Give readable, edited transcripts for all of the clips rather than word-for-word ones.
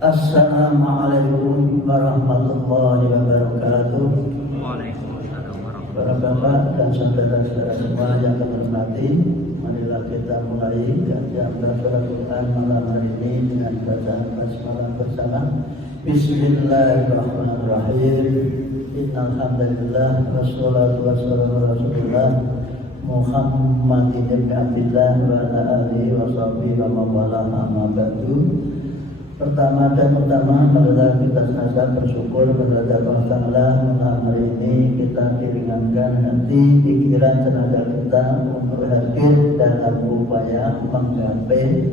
Assalamualaikum warahmatullahi wabarakatuh. Waalaikumsalam warahmatullahi Para bapak dan saudara-saudara semua yang kami hormati, marilah kita mulai kajian surat Quran malam hari ini dengan bacaan basmalah bersama. Bismillahirrahmanirrahim. Innal hamdalillah wassalatu wassalamu ala Rasulillah Muhammadin ibn Abdillah wa ala alihi wa sahbihi wa mawala amma ba'du. Pertama dan utama adalah kita senantiasa bersyukur kepada Allah Ta'ala. Malam hari ini kita diringankan hati, pikiran, tenaga kita untuk hadir dalam upaya menggapai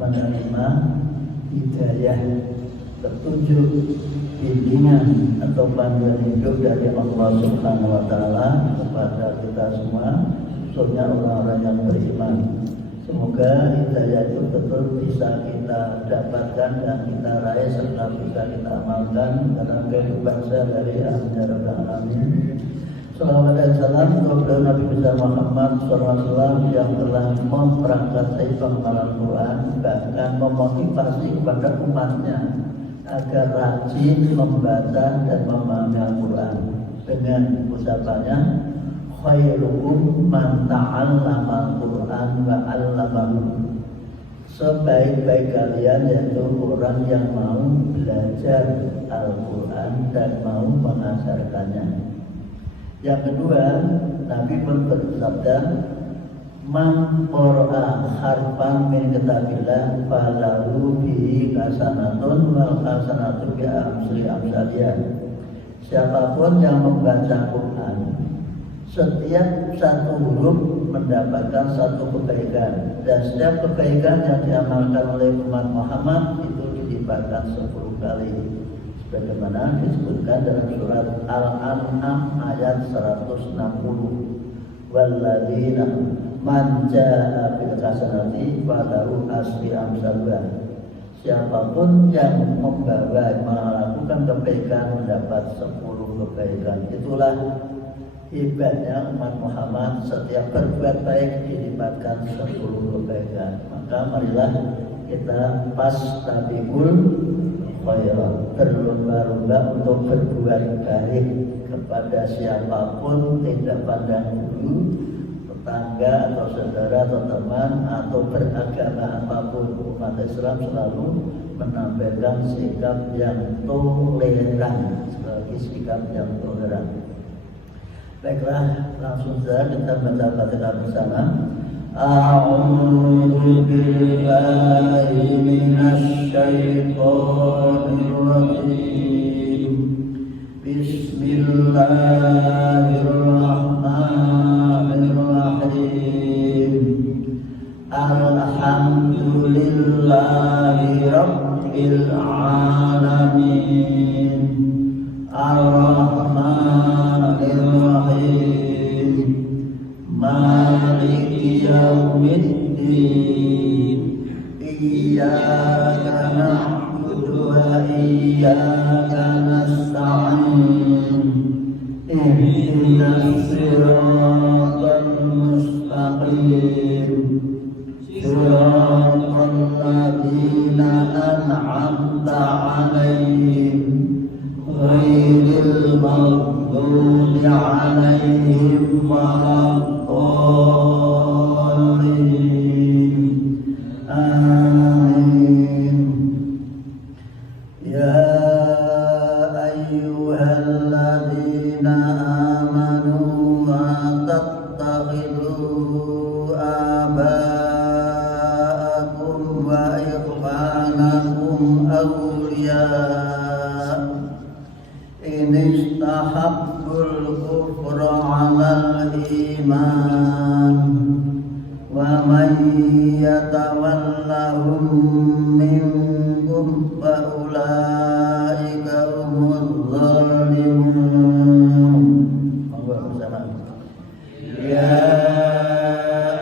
menerima hidayah, petunjuk, bimbingan atau panduan hidup dari Allah Subhanahu Wa Ta'ala kepada kita semua, khususnya orang-orang yang beriman. Semoga hidayah itu betul bisa kita dapatkan dan kita raih serta bisa kita amalkan dalam kehidupan sehari-hari. Amin. Salawat dan salam kepada Nabi besar Muhammad SAW yang telah memperangkatai pengamalan Quran, bahkan memotivasi kepada umatnya agar rajin membaca dan memahami Al-Quran dengan ucapannya, khairukum man ta'allama al-Quran wa 'allamahu. Sebaik-baik kalian yaitu orang yang mau belajar Al-Quran dan mau mengajarkannya. Yang kedua, Nabi pun bersabda, man qara'a harfan min kitabillah falahu bihi hasanatun wal hasanatu bi amsali amsaliyah. Siapapun yang membaca Quran, setiap satu huruf mendapatkan satu kebaikan, dan setiap kebaikan yang diamalkan oleh umat Muhammad itu dilipatkan 10 kali, sebagaimana disebutkan dalam surat Al-An'am ayat 160. Walladzina man jaa'a bil hasanati falahu asri amsalha. Siapapun yang melakukan kebaikan mendapat 10 kebaikan. Itulah hebatnya umat Muhammad, setiap berbuat baik dilipatkan 10 kebaikan. Maka marilah kita fastabiqul khairat, berlomba-lomba untuk berbuat baik kepada siapapun, tidak pandang bulu, tetangga atau saudara atau teman atau beragama apapun. Umat Islam selalu menampilkan sikap yang toleran, sekali sikap yang toleran. Baiklah, langsung saja kita baca Fatihah bersama. A'udzu billahi minasy syaithanir rajim. Bismillahirrahmanirrahim. Alhamdulillahi rabbil alamin. Ar-Rahmanir-Rahim. Maliki yaumiddin. Iyyaka na'budu wa iyyaka nasta'in. Ihdinas siratal mustaqim. Siratal ladzina an'amta 'alaihim ghairil maghdubi 'alaihim waladdallin. Amin. Ya ayyuhalladzina amanu la tattakhidhu aba'akum wa ikhwanakum awliya in istahabbul kufra 'alal iman wa man yatawallahum minkum fa ulaika humuz zalimun. Ya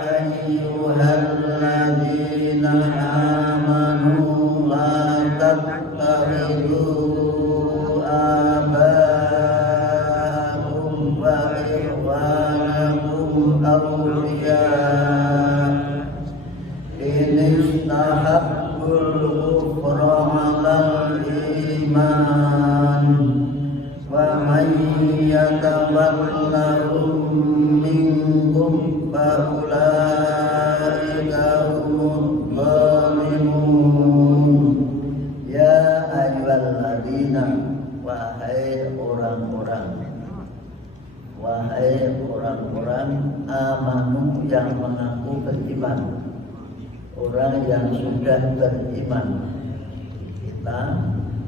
ayyuhalladzina amanu la tattakhidhu aba'akum wa ikhwanakum awliya in istahabbul kufra 'alal orang amanu yang mengaku beriman, orang yang sudah beriman. Kita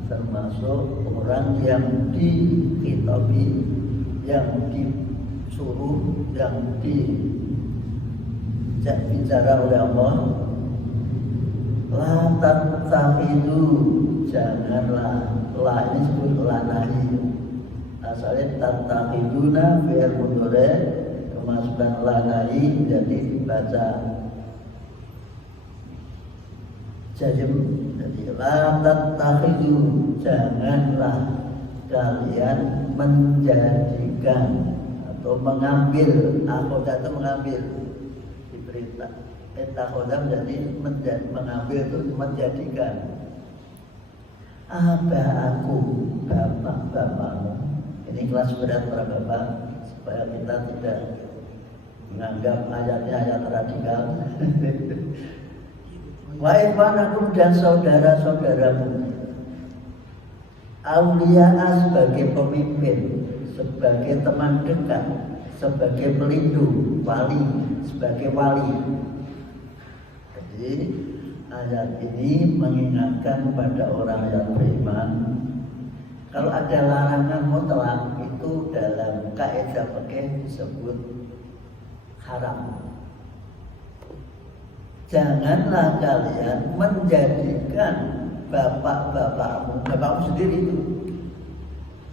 termasuk orang yang dikitabi, yang disuruh, yang bicara oleh Allah. La tattakhidhu, janganlah. La ini disebut la nahi. Asalnya tattakhiduna fi'il mudhari, kemasukan la nahi jadi dibaca jazm. Jadi la tattakhidhu, janganlah kalian menjadikan atau mengambil. Akhoda itu mengambil, diperintah. Takhodam jadi mengambil itu menjadikan. Aku bapak-bapakmu. Ini kelas berat para bapak, supaya kita tidak menganggap ayatnya ayat radikal. Wa ikhwanakum, dan saudara-saudaramu. Aulia sebagai pemimpin, sebagai teman dekat, sebagai pelindung, wali, sebagai wali. Jadi ayat ini mengingatkan kepada orang yang beriman, kalau ada larangan mutlak itu dalam kaidah fikih disebut haram. Janganlah kalian menjadikan bapakmu sendiri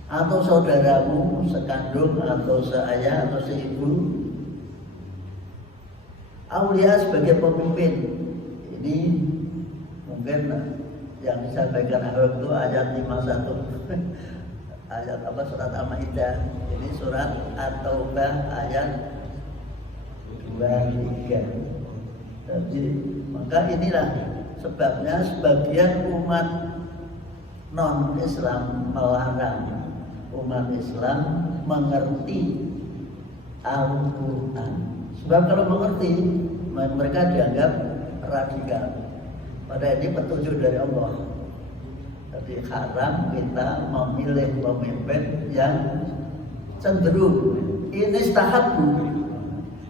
atau saudaramu sekandung atau seayah atau seibu aulia sebagai pemimpin. Ini mungkin yang disampaikan Ahok itu ayat 51 ayat apa, surat Al-Maidah. Ini surat At-Taubah ayat 23. Jadi maka inilah sebabnya sebagian umat non-Islam melarang umat Islam mengerti Al-Quran. Sebab kalau mengerti, mereka dianggap radikal. Padahal ini petunjuk dari Allah. Jadi haram kita memilih pemimpin yang cenderung ini istahabu,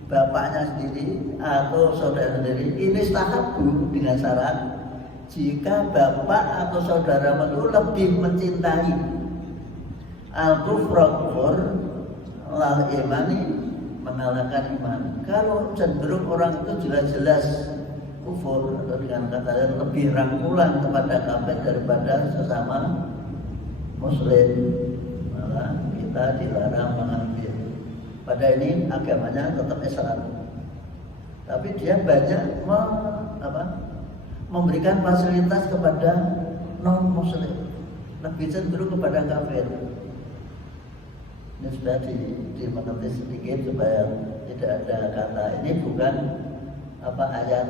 bapaknya sendiri atau saudara sendiri ini istahabu, dengan syarat jika bapak atau saudara itu lebih mencintai al-kufra kufur, lal imani mengalahkan iman. Kalau cenderung orang itu jelas-jelas kufur, atau dengan kata lain lebih rangkulan kepada kafir daripada sesama muslim, maka kita dilarang mengambil. Pada ini agamanya tetap Islam, tapi dia banyak memberikan fasilitas kepada non muslim, lebih cenderung kepada kafir. Ini sudah dimengerti sedikit supaya tidak ada kata ini bukan ayat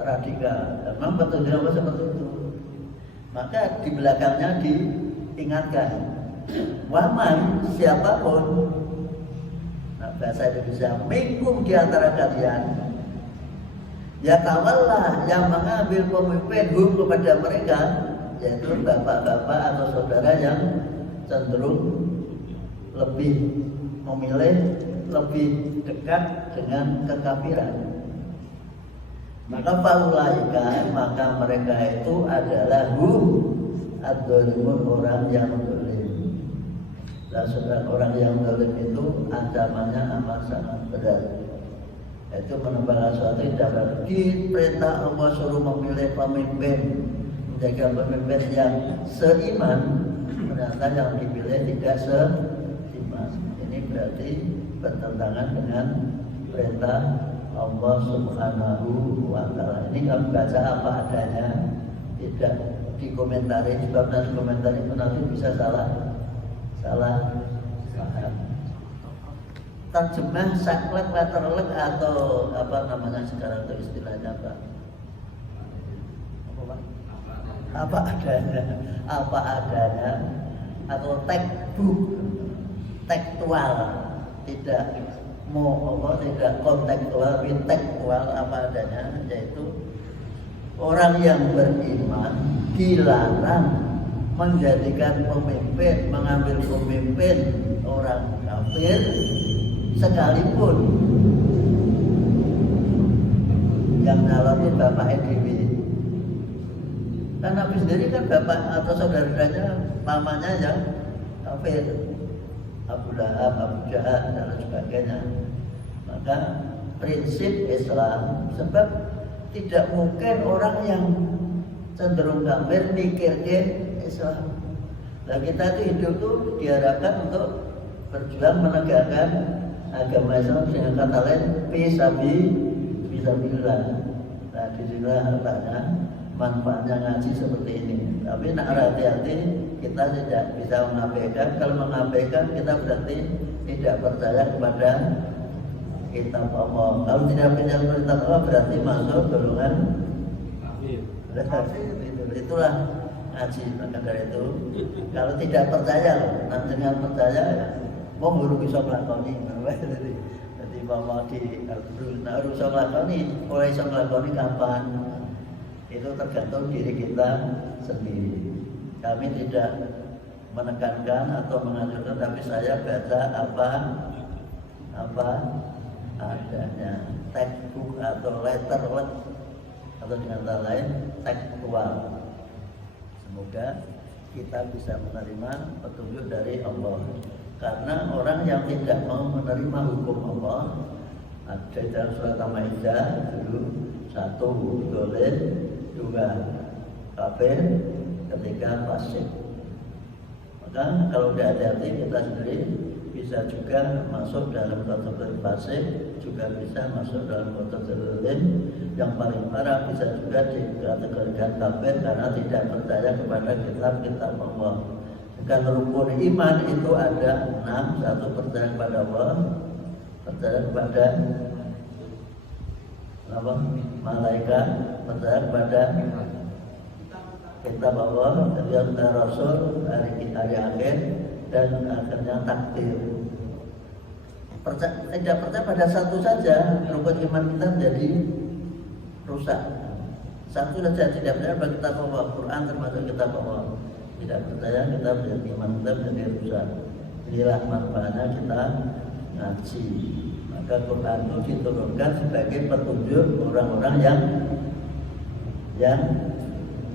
radikal. Memang betul seperti itu. Maka di belakangnya diingatkan, waman siapapun, bahasa Indonesia, minkum di antara kalian, ya tawallah, yang mengambil pemimpin kepada mereka, yaitu bapak-bapak atau saudara yang cenderung lebih memilih, lebih dekat dengan kekafiran. Maka faulaika, maka mereka itu adalah ad-dzalimun, orang yang zalim. Dan seorang orang yang zalim itu ancamannya amat sangat berat. Itu menembak sesuatu yang dapat diperintah Allah suruh memilih pemimpin, menjaga pemimpin yang seiman, ternyata yang dipilih tidak seiman. Ini berarti bertentangan dengan perintah Allah Subhanahu wa ta'ala. Ini kami baca apa adanya, tidak dikomentari, sebab nanti komentar itu nanti bisa salah paham. Terjemah saklek, letterlek, atau apa namanya sekarang itu istilahnya Pak? Apa adanya, atau textbook, tekstual, tidak tidak kontekstual, tapi tekstual, apa adanya, yaitu orang yang beriman dilarang menjadikan pemimpin, mengambil pemimpin orang kafir sekalipun yang nyaloni bapak EDW. Kan Nabi sendiri kan bapak atau saudaranya pamannya yang kafir, Abu Lahab, Abu Jahal dan lain sebagainya. Maka prinsip Islam, sebab tidak mungkin orang yang cenderung kafir mikirkan Islam. Nah kita itu hidup tuh diharapkan untuk berjuang menegakkan agama Islam dengan kata lain fisabilillah. Nah disinilah hartanya, manfaatnya ngaji seperti ini. Tapi nak hati-hati, kita tidak bisa mengabaikan. Kalau mengabaikan kita berarti tidak percaya kepada kitab Allah. Kalau tidak percaya kepada kitab Allah berarti masuk golongan kafir. Itulah ngaji. Maka dari itu kalau tidak percaya, nanti dengan percaya mau guru bisa melakoni. Jadi mau harus melakoni, mulai bisa melakoni kapan? Itu tergantung diri kita sendiri. Kami tidak menekankan atau menganjurkan, tapi saya baca apa adanya, textbook atau letterlet atau dengan kata lain tekstual. Semoga kita bisa menerima petunjuk dari Allah. Karena orang yang tidak mau menerima hukum Allah, ada dalam surat Al-Maidah dulu, 1 dolim, 2 kafir, 3 fasik. Maka kalau tidak hati-hati kita sendiri bisa juga masuk dalam kategori fasik, juga bisa masuk dalam kategori dolim. Yang paling parah bisa juga dikategorikan kafir karena tidak percaya kepada kitab-kitab Allah. Dan rukun iman itu ada 6. 1 percaya kepada Allah, percaya kepada malaikat, percaya kepada kitab Allah, kepada Rasul, hari akhir, dan akhirnya takdir. Tidak percaya pada satu saja, rukun iman kita menjadi rusak. Satu saja tidak percaya pada kitab Allah, Quran termasuk kitab Allah. Tidak percaya kita menjadi iman kita menjadi rusak. Inilah manfaatnya kita ngaji. Maka Quran itu diturunkan sebagai petunjuk orang-orang yang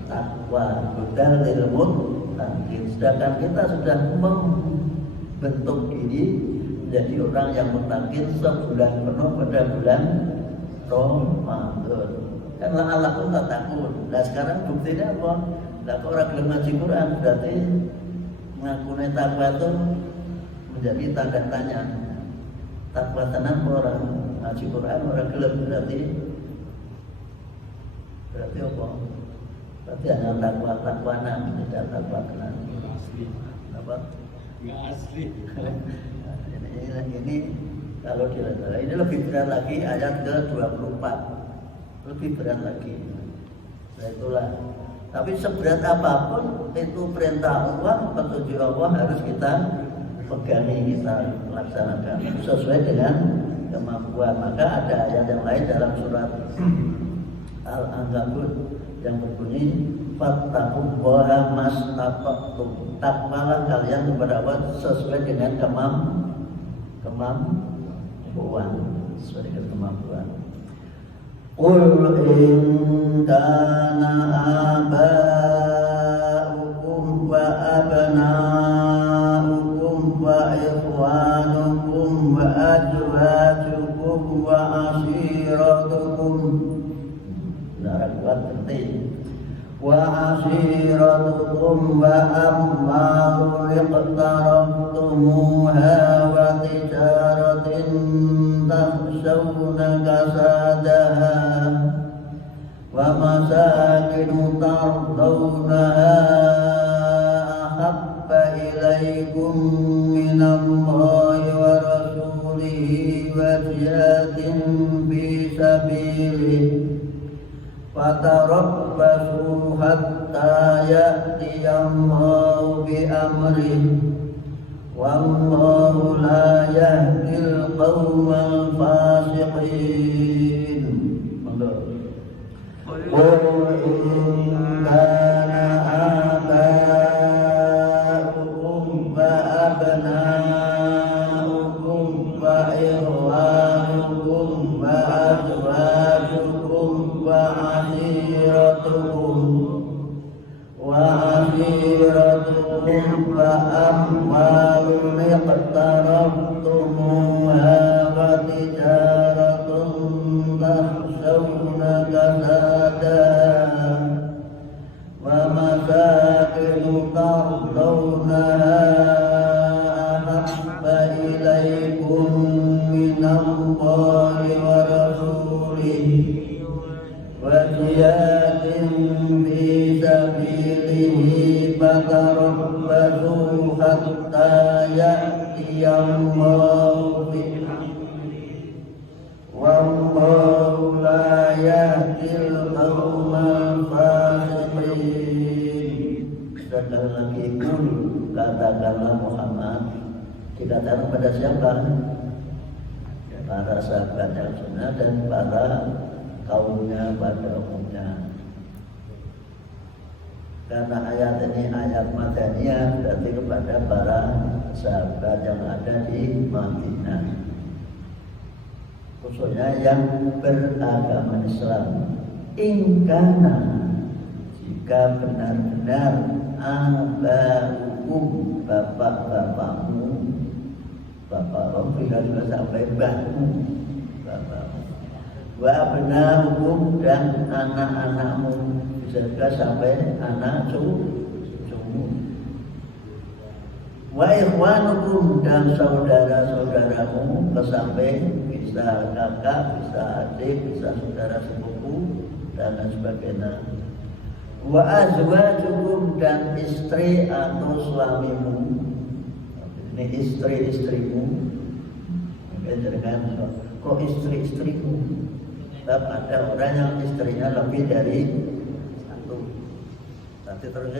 takwa, hudal lil muttaqin. Sedangkan kita sudah membentuk diri menjadi orang yang muttaqin sebulan penuh pada bulan Ramadan. Kan Allah pun tak takut. Nah sekarang buktinya apa? Nah kalau orang belum ngaji Quran berarti mengaku takwa itu menjadi tanda tanya. Takwa tenan orang ngaji Quran orang gelem berarti apa? Berarti hanya takwa tidak takwa tenan. Apa? Nggak asli. Ini kalau dilihat ini lebih berat lagi ayat ke-24. Lebih berat lagi. Nah itulah. Tapi seberat apapun itu perintah Allah, petunjuk Allah harus kita pegangi, kita laksanakan sesuai dengan kemampuan. Maka ada ayat yang lain dalam surat Al-Ankabut yang berbunyi fattaqullaha mastata'tum. Takwalah kalian kepada Allah sesuai dengan kemampuan, sesuai dengan kemampuan. Qul in kana aba'ukum wa abna'ukum wa ikhwanukum wa azwajukum wa ashiratukum. Nah, kuat penting. Wa ashiratukum wa amwalun iqtaraftumuha wa tijaratin takhshawna kasadaha wa masakin tardawnaha ahabba ilaykum minallahi wa rasulihi wa jihadin fi sabilihi fatarabbasu hatta ya'tiyallahu bi amrihi wallahu la yahdil qawmal fasiqin. Qul in kana aba'ukum wa abna'ukum wa fihi fatarabbasu hatta ya'tiyallahu wallahu la yahdil qaumal fasiqin. Sekali lagi kul, katakanlah Muhammad, dikatakan pada siapa? Para sahabatnya sunnah dan para kaumnya pada umumnya. Karena ayat ini ayat Madaniyah, berarti kepada para sahabat yang ada di Madinah, khususnya yang beragama Islam. Ingkana, jika benar-benar aba'ukum, bapak-bapakmu, bapak bisa juga sampai mbahmu, bapakmu, wa abna'ukum, dan anak-anakmu, bisa juga sampai anak cucumu, wa ikhwanukum, dan saudara-saudaramu, sampai bisa kakak, bisa adik, bisa saudara sepupu, dan lain sebagainya. Wa azwajukum, dan istri atau suamimu. Ini istri-istrimu. Jangan kok istri-istrimu. Sebab ada orang yang istrinya lebih dari satu. Nanti terus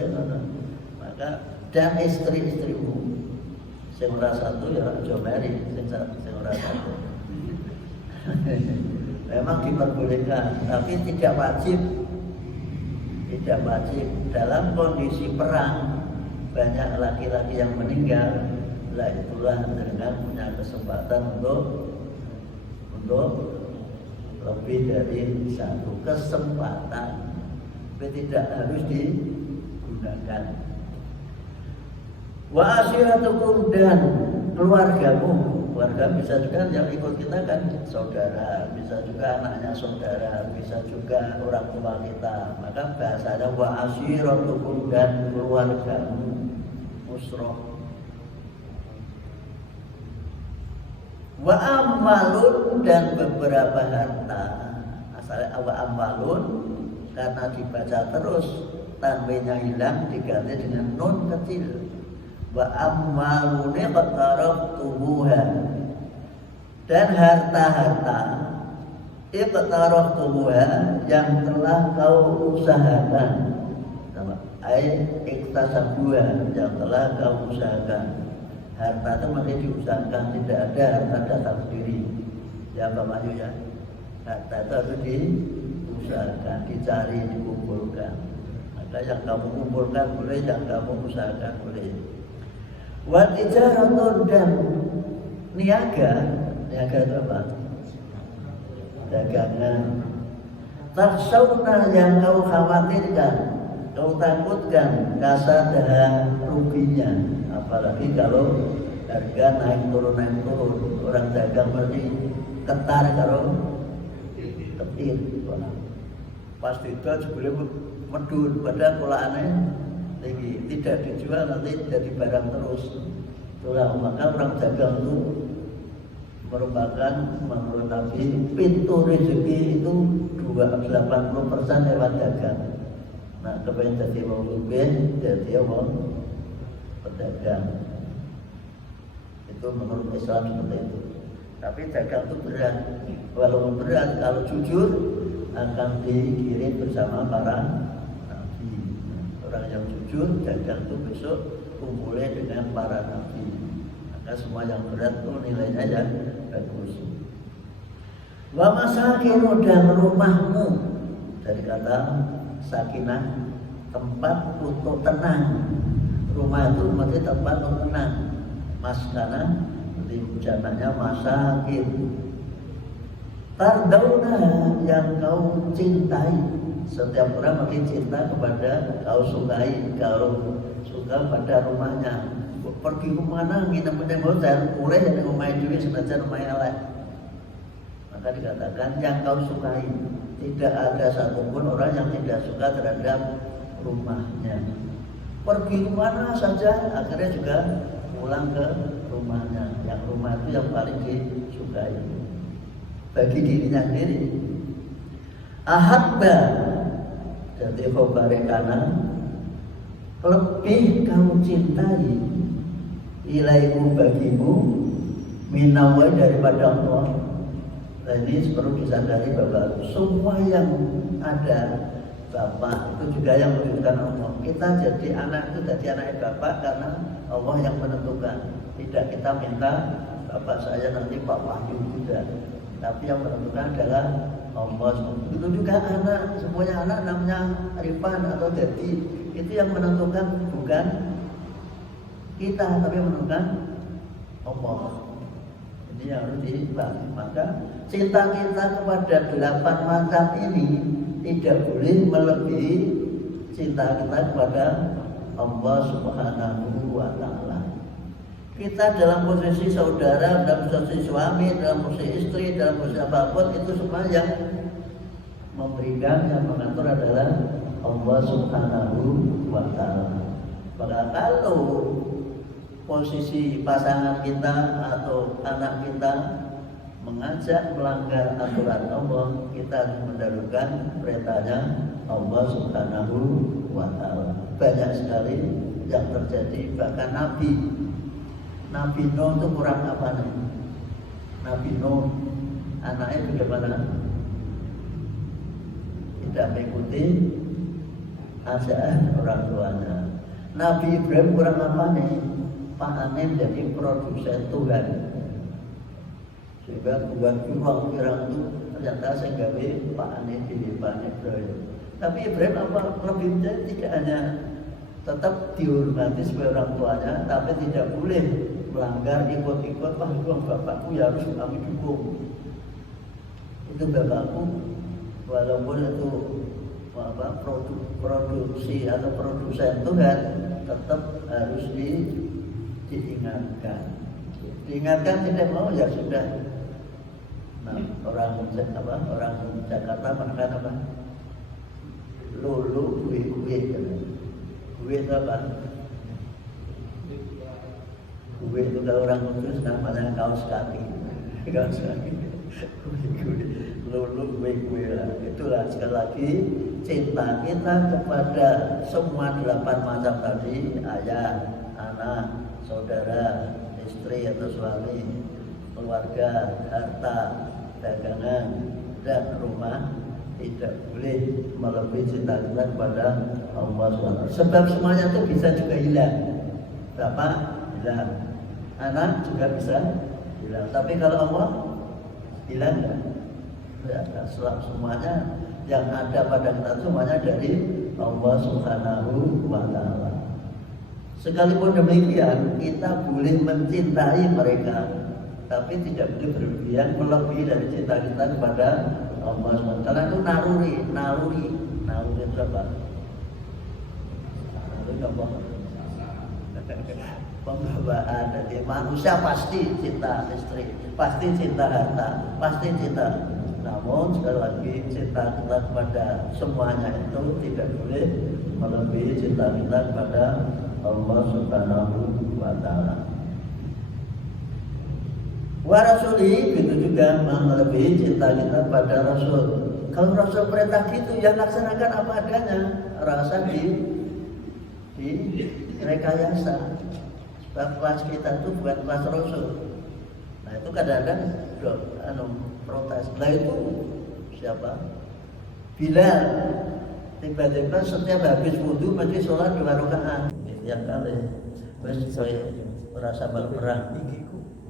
maka dan istri-istrimu. Sing ora satu ya aja mari, sing ora satu. Memang diperbolehkan, tapi tidak wajib. Tidak wajib. Dalam kondisi perang, banyak laki-laki yang meninggal, itulah dengan punya kesempatan untuk lebih dari satu kesempatan, tapi tidak harus digunakan. Wa asyiratukum, dan keluargamu. Keluarga bisa juga yang ikut kita kan saudara, bisa juga anaknya saudara, bisa juga orang tua kita. Maka bahasanya wa asyiratukum, dan keluargamu, usroh. Wa ammalun, dan beberapa harta. Asalnya wa ammalun karena dibaca terus tanwinnya hilang, diganti dengan nun kecil. Wa ammalune iqtaraftuha, dan harta-harta iqtaraftuha yang telah kau usahakan. Ai iktasabuha, yang telah kau usahakan. Harta itu masih diusahakan, tidak ada harta datang sendiri. Ya Pak Mayu ya, harta itu harus diusahakan, dicari, dikumpulkan. Maka yang kamu kumpulkan boleh, yang kamu usahakan boleh. Wa tijaratun, dan niaga itu apa? Dagangan. Taksawna, yang kau khawatirkan, kau takutkan kasadaha, ruginya. Apalagi kalau harga naik turun, orang dagang mesti ketar kalau ketir. Pas itu sebelum medun, padahal polaannya tinggi, tidak dijual nanti jadi barang terus. Itulah maka orang dagang itu merupakan menurut Nabi pintu rezeki itu 80% lewat dagang. Nah, kepengen jadi mau lebih, jadi mau pedagang. Itu menurut Islam seperti itu. Tapi dagang itu berat. Walaupun berat, kalau jujur akan dikirim bersama para nabi. Orang yang jujur dagang itu besok kumpulnya dengan para nabi. Maka semua yang berat itu nilainya ya bagus. Wa masakinu, dan rumahmu, dari kata sakinah, tempat untuk tenang. Rumah itu berarti tempat untuk tenang. Maskana, berarti jamaknya masakin. Tardauna, yang kau cintai. Setiap orang makin cinta kepada kau sukai, kau suka pada rumahnya. Pergi kemana, nginep-nginep hotel, boleh di rumah itu senajan rumah elek. Maka dikatakan yang kau sukai. Tidak ada satupun orang yang tidak suka terhadap rumahnya. Pergi kemana saja, akhirnya juga pulang ke rumahnya. Yang rumah itu yang paling disukai bagi dirinya sendiri. Ahabba, jadi khobare kanan, lebih kamu cintai ilaimu bagimu minawai daripada Allah. Dan ini perlu disadari bahwa semua yang ada Bapak itu juga yang menunjukkan Allah. Kita jadi anak itu jadi anak Bapak karena Allah yang menentukan. Tidak kita minta Bapak saya nanti Pak Wahyu juga, tapi yang menentukan adalah Allah. Itu juga anak, semuanya anak namanya Rifan atau Dedi, itu yang menentukan bukan kita, tapi yang menentukan Allah. Ini yang harus dibahas. Maka cinta kita kepada 8 mazhab ini tidak boleh melebihi cinta kita kepada Allah Subhanahu wa Ta'ala. Kita dalam posisi saudara, dalam posisi suami, dalam posisi istri, dalam posisi apapun, itu semua yang memberikan, yang mengatur adalah Allah Subhanahu wa Ta'ala. Maka kalau posisi pasangan kita atau anak kita mengajak melanggar aturan Allah, kita harus mendahulukan perintahnya Allah Subhanahu wa Ta'ala. Banyak sekali yang terjadi, bahkan Nabi Nuh itu kurang apa nih? Nabi Nuh anaknya bagaimana? Tidak mengikuti ajaran orang tuanya. Nabi Ibrahim kurang apa nih? Panen jadi produsen Tuhan. Sehingga Tuhan uang pirang itu ternyata saya gawe panen di panen Ibrahim. Tapi Ibrahim apa lebihnya tidak hanya tetap dihormati sebagai orang tuanya, tapi tidak boleh melanggar ikut-ikut. Wah, uang bapakku ya harus kami dukung. Itu bapakku, walaupun itu produksi atau produsen Tuhan, tetap harus diingatkan. Diingatkan tidak mau ya sudah. Nah, orang Jakarta makan apa? Lulu, kue itu apa? Kue itu kalau orang Kudus namanya kaos kaki. Lulu, kue lah. Itulah sekali lagi cinta kita kepada semua 8 macam tadi, ayah, anak, saudara, istri atau suami, keluarga, harta, dagangan, dan rumah, tidak boleh melebihi cinta kita kepada Allah SWT. Sebab semuanya itu bisa juga hilang. Bapak hilang, anak juga bisa hilang. Tapi kalau Allah hilang enggak? Ya, semuanya yang ada pada kita semuanya dari Allah Subhanahu wa Ta'ala. Sekalipun demikian, kita boleh mencintai mereka, tapi tidak boleh berlebihan melebihi dari cinta kita kepada Allah SWT. Karena itu naluri berapa? Pembawaan. Jadi manusia pasti cinta istri, pasti cinta harta, pasti cinta. Namun sekali lagi cinta kita kepada semuanya itu tidak boleh melebihi cinta kita kepada Allah Subhanahu wa Ta'ala. Wa rasuli, itu juga melebihi cinta kita pada Rasul. Kalau Rasul perintah gitu, ya laksanakan apa adanya. Rasa di rekayasa. Sebab kelas kita itu bukan kelas Rasul. Nah itu kadang-kadang protes. Nah itu siapa? Bilal. Tiba-tiba setiap habis wudu mesti sholat 2 rakaat. Yang kali wis saya merasa berperang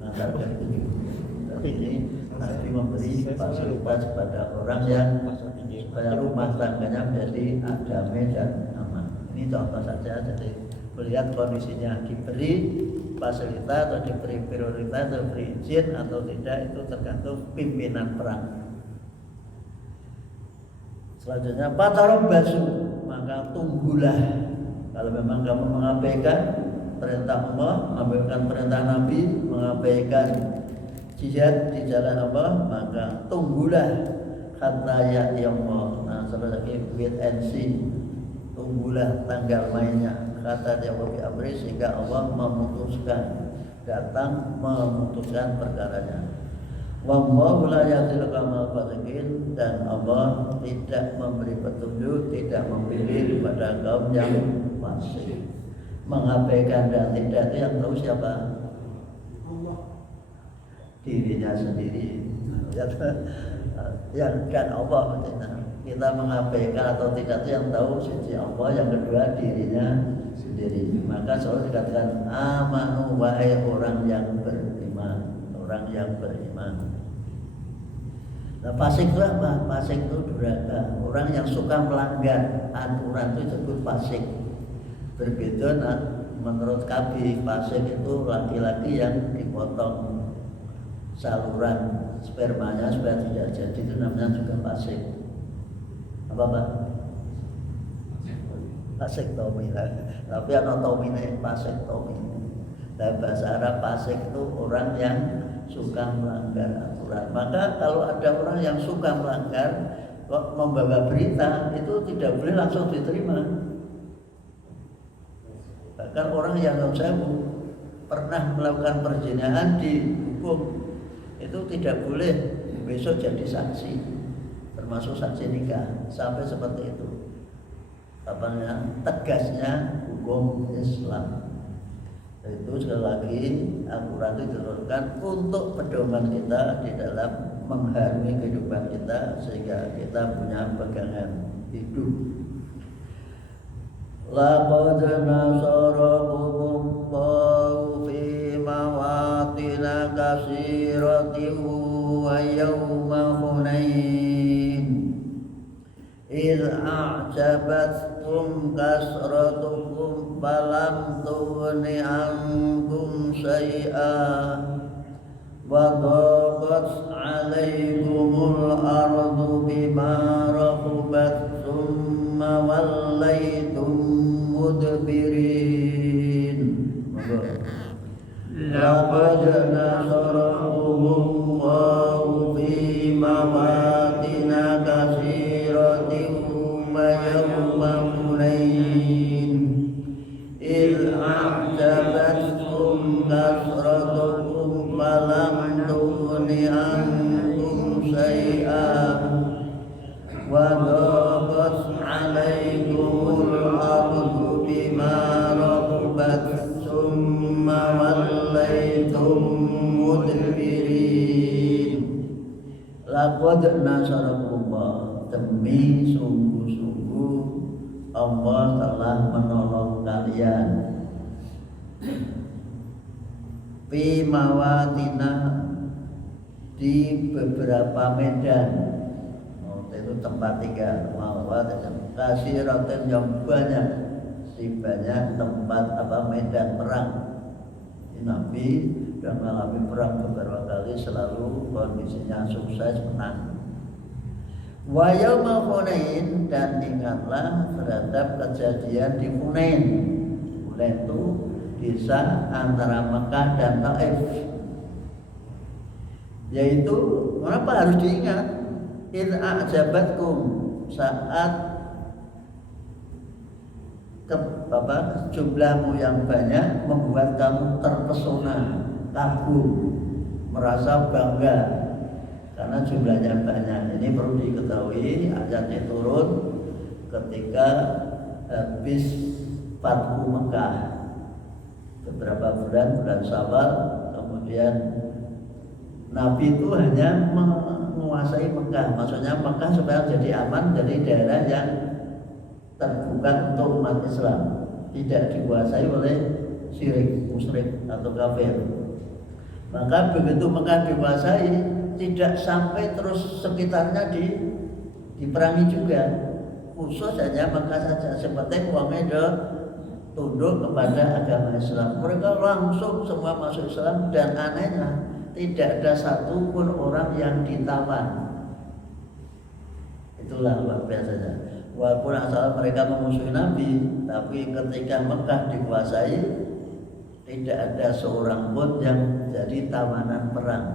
mengatakan itu. Tapi ini Nabi memberi fasilitas kepada orang yang supaya rumah tangganya menjadi damai dan aman. Ini contoh saja. Jadi melihat kondisinya, diberi fasilitas atau diberi prioritas atau diberi izin atau tidak, itu tergantung pimpinan perang. Selanjutnya patarabbasu, maka tunggulah. Kalau memang kamu mengabaikan perintah Allah, mengabaikan perintah Nabi, mengabaikan jihad di jalan Allah, maka tunggulah hatta ya'ti Allah. Nah, seperti wait and see. Tunggulah tanggal mainnya. Kata dia Wabi Amri, sehingga Allah memutuskan, datang memutuskan perkaranya. Wallahu la yahdil qaumal fasiqin, dan Allah tidak memberi petunjuk, tidak memilih kepada kaum yang fasik. Mengabaikan dan tidak itu yang tahu siapa? Allah. Dirinya sendiri. Yang dan Allah. Kita mengabaikan atau tidak itu yang tahu sisi Allah, yang kedua dirinya sendiri. Maka selalu dikatakan amanu, wahai orang yang beriman, orang yang beriman. Nah, fasik itu apa? Fasik itu durhaka, orang yang suka melanggar aturan itu disebut fasik. Berbeda menurut Kabi, fasik itu laki-laki yang dipotong saluran spermanya supaya tidak jadi, itu namanya juga fasik. Apa Pak? Fasik tomi, tapi anatominya fasik tomi. Dalam bahasa Arab fasik itu orang yang suka melanggar aturan. Maka kalau ada orang yang suka melanggar, membawa berita itu tidak boleh langsung diterima. Bahkan orang yang pernah melakukan perzinahan dihukum, itu tidak boleh besok jadi saksi, termasuk saksi nikah, sampai seperti itu. Tegasnya hukum Islam. Itu sekali lagi Al-Quran itu diturunkan untuk pedoman kita di dalam mengharungi kehidupan kita, sehingga kita punya pegangan hidup. Laqad nasarakumullahu fi mawatina katsiratin wa yawma Hunain idh a'jabatkum kasratukum falam tughni ankum syai'an wa dhaqat 'alaikumul ardu bima rahabat thumma wallaytum mudbirin. Laqad nasarakumullahu fi mawatina katsiratin wa yawma Hunain idh a'jabatkum kasratukum falam tughni ankum syai'an wa dhaqat 'alaikumul ardu bima rahabat thumma wallaytum mudbirin. Laqad nasarakumullah, demi sungguh-sungguh Allah telah menolong kalian fi mawatina, di beberapa medan. Itu tempat tinggal, mawat kasiratin yang banyak, di banyak tempat medan perang. Nabi sudah mengalami perang beberapa kali, selalu kondisinya sukses, menang. Wa yauma Hunain, dan ingatlah terhadap kejadian di Hunain. Hunain itu desa antara Mekah dan Taif. Yaitu kenapa harus diingat? Idh a'jabatkum, saat jumlahmu yang banyak membuat kamu terpesona, kagum, merasa bangga karena jumlahnya banyak. Ini perlu diketahui, ayatnya turun ketika habis Fathu Mekah, beberapa bulan Syawal. Kemudian Nabi itu hanya menguasai Mekah, maksudnya Mekah supaya jadi aman, jadi daerah yang terbuka untuk umat Islam, tidak dikuasai oleh syirik, musyrik atau kafir. Maka begitu Mekah dikuasai, tidak sampai terus sekitarnya diperangi juga, khusus hanya Mekah saja. Seperti uangnya tunduk kepada agama Islam, mereka langsung semua masuk Islam, dan anehnya tidak ada satupun orang yang ditawan. Itulah luar biasanya. Walaupun asal mereka memusuhi Nabi, tapi ketika Mekah dikuasai, tidak ada seorang pun yang jadi tawanan perang.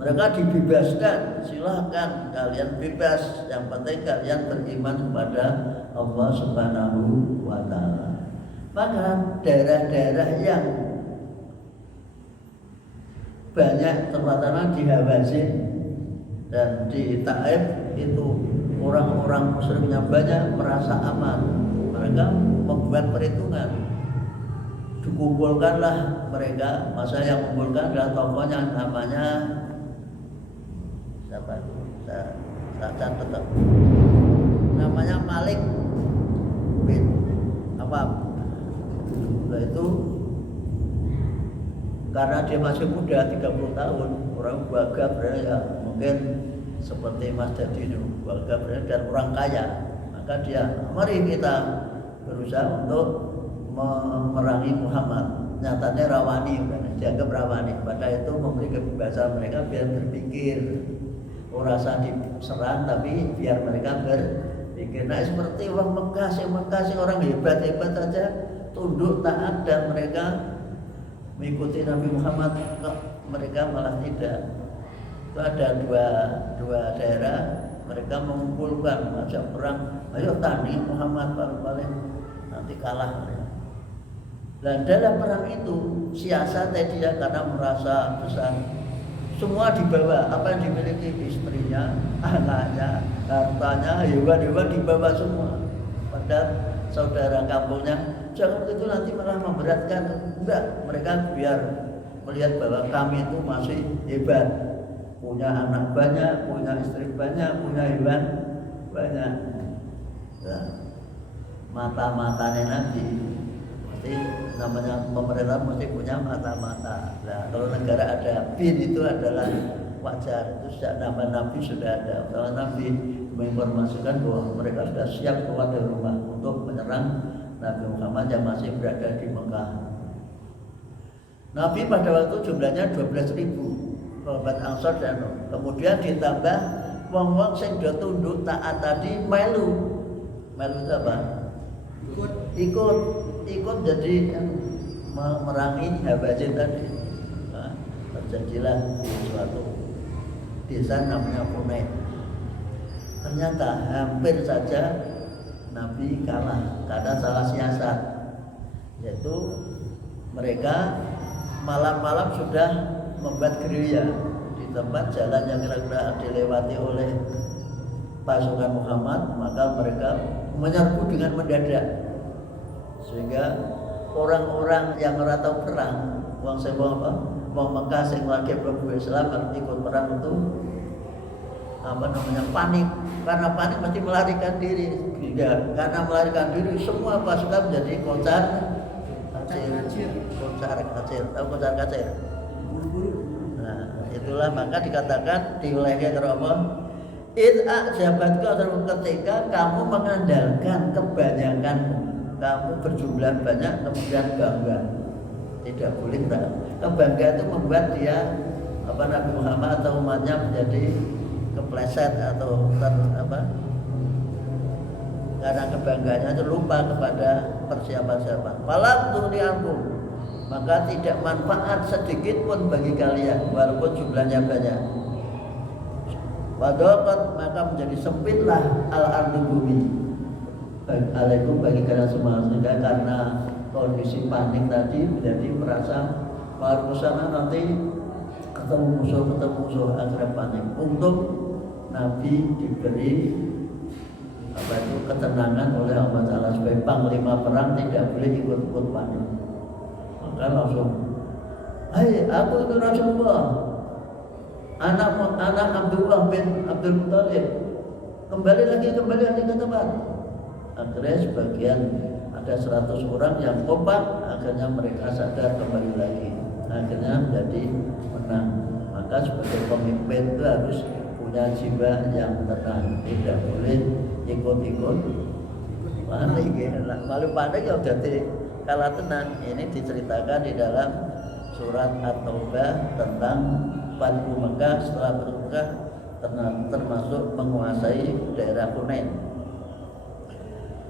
Mereka dibebaskan, silahkan kalian bebas, yang penting kalian beriman kepada Allah Subhanahu wa Ta'ala. Maka daerah-daerah yang banyak terutama di Hawazin dan di Taif itu orang-orang muslimnya banyak merasa aman. Mereka membuat perhitungan, dikumpulkanlah mereka. Masa yang mengumpulkan adalah tokohnya namanya siapa? Saya catat. Namanya Malik bin apa? Nah, itu karena dia masih muda 30 tahun, orang bangga berarti ya mungkin seperti Mas Dadi itu bangga berarti dan orang kaya. Maka dia, mari kita berusaha untuk memerangi Muhammad. Nyatanya rawani, dianggap rawani. Pada itu memberi kebebasan mereka biar berpikir. Orang rasa diserang tapi biar mereka berpikir. Nah seperti orang Mekah orang hebat-hebat saja tunduk taat dan mereka mengikuti Nabi Muhammad, mereka malah tidak. Itu ada dua daerah mereka mengumpulkan ajak perang, ayo tanding Muhammad paling nanti kalah mereka. Dan dalam perang itu siasatnya dia karena merasa besar, semua dibawa, apa yang dimiliki istrinya, anaknya, hartanya, hewan-hewan dibawa semua. Padahal saudara kampungnya, jangan itu nanti malah memberatkan. Enggak, mereka biar melihat bahwa kami itu masih hebat, punya anak banyak, punya istri banyak, punya hewan banyak. Nah, mata-matanya nanti mesti namanya pemerintah mesti punya mata-mata. Nah, kalau negara ada bin itu adalah wajar. Itu sejak nama Nabi sudah ada. Kalau Nabi menginformasikan bahwa mereka sudah siap keluar dari rumah untuk menyerang Nabi Muhammad yang masih berada di Mekah. Nabi pada waktu jumlahnya 12.000 sahabat Ansor dan kemudian ditambah wong-wong sing do tunduk taat tadi melu itu apa? Ikut jadi memerangi Hawazin tadi. Nah, terjadilah di suatu desa namanya Hunain. Ternyata hampir saja Nabi kalah karena salah siasat, yaitu mereka malam-malam sudah membuat gerilya di tempat jalan yang kira-kira dilewati oleh pasukan Muhammad, maka mereka menyerbu dengan mendadak sehingga orang-orang yang ora tahu perang, wong Mekah sing lagi mlebu Islam ikut perang itu panik. Karena panik mesti melarikan diri. Karena melarikan diri semua pasukan menjadi kocar kacir. Tahu kocar kacir? Nah, itulah maka dikatakan di wilayah Roma, a'jabatku ketika kamu mengandalkan kebanyakan, kamu berjumlah banyak kemudian bangga. Tidak boleh tak. Kebanggaan itu membuat dia Nabi Muhammad atau umatnya menjadi kepleset atau karena kebanggaannya itu lupa kepada persiapan. Malam turianku, maka tidak manfaat sedikit pun bagi kalian walaupun jumlahnya banyak. Wadaqat, maka menjadi sempitlah al-ardu bumi alaikum bagi kalian semua, sehingga karena kondisi panik tadi menjadi merasa kalau sana nanti ketemu musuh akhirnya panik. Untuk Nabi diberi ketenangan oleh Allah Ta'ala sebagai panglima perang tidak boleh ikut panik. Maka langsung, hai aku itu Rasulullah, anak Abdullah bin Abdul Muttalib, kembali lagi ke tempat. Akhirnya sebagian ada 100 orang yang kompak, akhirnya mereka sadar kembali lagi, akhirnya menjadi menang. Maka sebagai pemimpin itu harus punya jiwa yang tenang, tidak boleh ikut-ikut panik. Malu panik ya jadi kalah tenang. Ini diceritakan di dalam surat At-Taubah tentang Fathu Mekah setelah Mekah, termasuk menguasai daerah Hunain.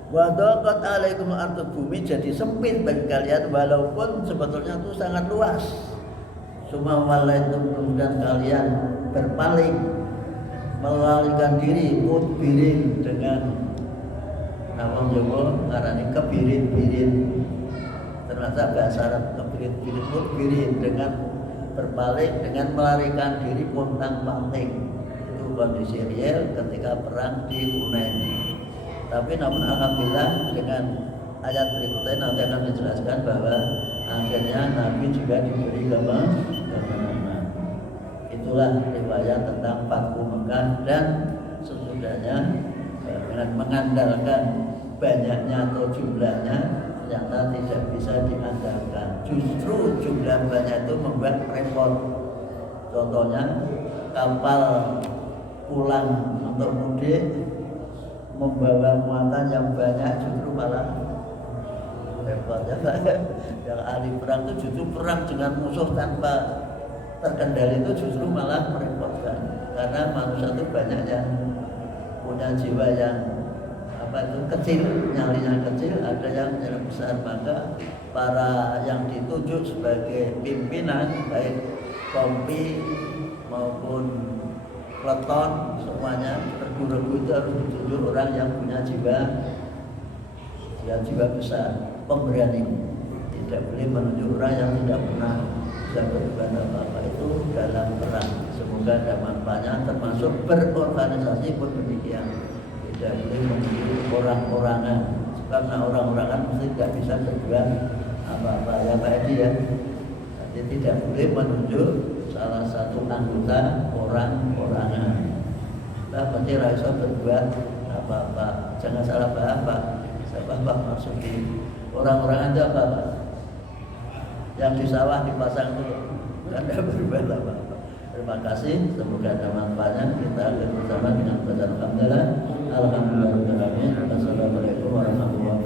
Wa daqat alaikum ardu, bumi jadi sempit bagi kalian walaupun sebetulnya itu sangat luas. Suma walaitum, kemudian kalian berpaling, melarikan diri, mudbirin dengan nama Jawa ngarani kebirin-birin. Ternyata bahasa Arab kebirin-birin, mudbirin dengan berpaling dengan melarikan diri pontang-panting. Itu kondisi real ketika perang di Hunain. Tapi namun alhamdulillah dengan ayat berikutnya nanti akan dijelaskan bahwa akhirnya Nabi juga diberi kemenangan. Itulah riwayat tentang Fathu Mekah, dan sesudahnya dengan mengandalkan banyaknya atau jumlahnya ternyata tidak bisa diandalkan. Justru jumlah banyak itu membuat repot. Contohnya kapal pulang untuk mudik membawa muatan yang banyak justru malah repot ya. Yang ahli perang itu justru perang dengan musuh tanpa terkendali itu justru malah merepotkan, karena manusia itu banyak yang punya jiwa yang kecil, nyalinya kecil, ada yang besar. Maka para yang ditunjuk sebagai pimpinan baik kompi maupun peleton semuanya regu-regu itu harus ditunjuk orang yang punya jiwa besar, pemberani. Tidak boleh menunjuk orang yang tidak pernah bisa berbuat apa-apa. Itu dalam perang semoga ada manfaatnya, termasuk berorganisasi pun demikian. Tidak boleh menunjuk orang-orangan, karena orang-orangan mesti tidak bisa berbuat apa-apa ya Pak Edi ya. Jadi tidak boleh menunjuk salah satu anggota orang-orangan. Kita pasti rasa berbuat apa-apa. Jangan salah paham Pak. Apa maksudnya orang-orangan itu apa Pak? Yang di sawah dipasang itu kan tidak berbuat apa-apa. Terima kasih, semoga ada manfaatnya. Kita akan bersama dengan baca alhamdulillah. Alhamdulillah. Wassalamualaikum warahmatullahi wabarakatuh.